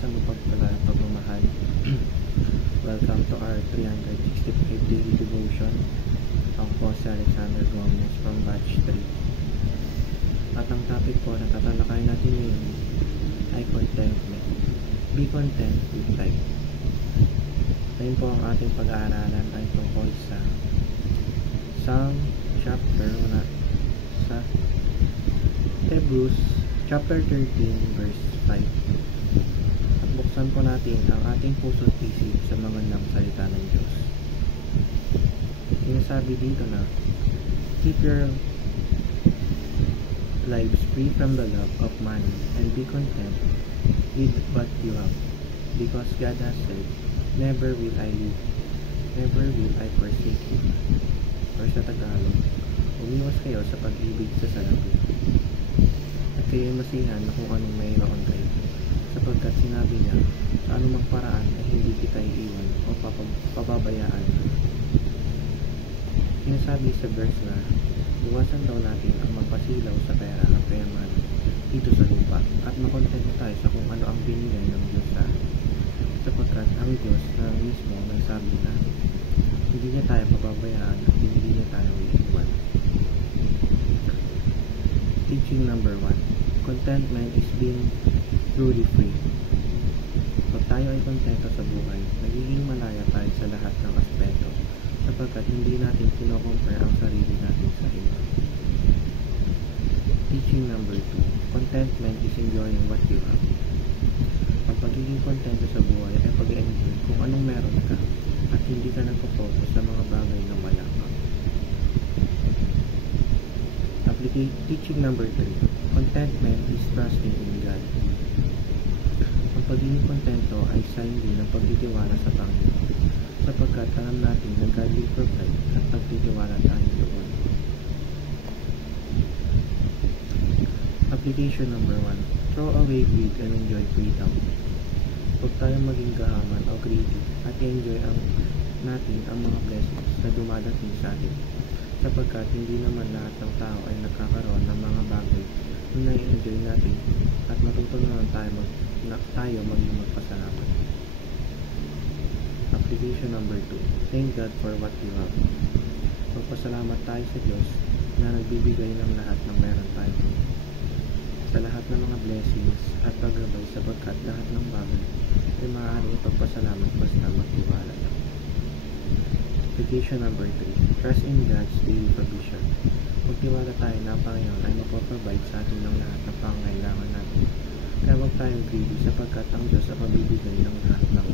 sa mapagpalang pagmamahal. Welcome to our 365 daily devotion. Ako po si Alexander Gomez from Batch 3. At ang topic po na tatalakayin natin ngayon ay contentment. Be content with life. Ngayon po ang ating pag-aaralan ay tungkol sa Psalm chapter 1 sa Hebrews chapter 13 verse 5. At buksan po natin ang ating puso't isip sa mga ng salita ng Diyos. Sinasabi dito na, keep your lives free from the love of money and be content with what you have, because God has said, never will I leave, never will I forsake you. Or sa Tagalog, umiwas kayo sa pag-ibig sa salapi, at kayo'y masihan na kung anong mayroon kayo, sapagkat sinabi niya, sa anumang paraan ay hindi kita iiwan o pababayaan. Sinasabi sa verse na, iwasan daw natin ang magpasilaw sa pera at kayamanan dito sa lupa, at makontento tayo sa kung ano ang binigay ng Diyos sa atin, sapagkat ang Diyos na mismo nagsabi na hindi niya tayo pababayaan at hindi niya tayo iiwan. Teaching number 1. Contentment is being truly free. Pag tayo ay kontento sa buhay, nagiging malaya tayo sa lahat ng aspeto, sapagkat hindi natin kino-compare ang sarili natin sa iba. Teaching number 2. Contentment is enjoying what you have. Ang pagiging kontento sa buhay ay pag-enjoy kung anong meron ka, at hindi ka nagpo-focus sa mga bagay na wala ka. Teaching number 3. Contentment is trusting in God. Ang pagiging kontento ay sign din ng pagtitiwala sa Panginoon, sapagkat alam natin na God will provide at pagtitiwala tayo doon. Application number 1. Throw away greed and enjoy freedom. Huwag tayong maging gahaman o greedy at enjoy natin ang mga blessings na dumadating sa atin, sapagkat hindi naman lahat ng tao ay nagkakaroon ng mga bagay na nai-enjoy natin, at matutunan tayo maging magpasalamat. Application number 2. Thank God for what you have. Magpasalamat tayo sa Diyos na nagbibigay ng lahat ng meron tayo, sa lahat ng mga blessings at paggabay, sapagkat lahat ng bagay ay maaaring ipagpasalamat basta magtiwala lang. Application number 3. Trust in God's daily provision. Magtiwala tayo na ang Panginoon ay magpaprovide sa atin ng lahat ng pangangailangan natin. Kaya huwag tayong greedy, sapagkat ang Diyos ang magbibigay ng lahat ng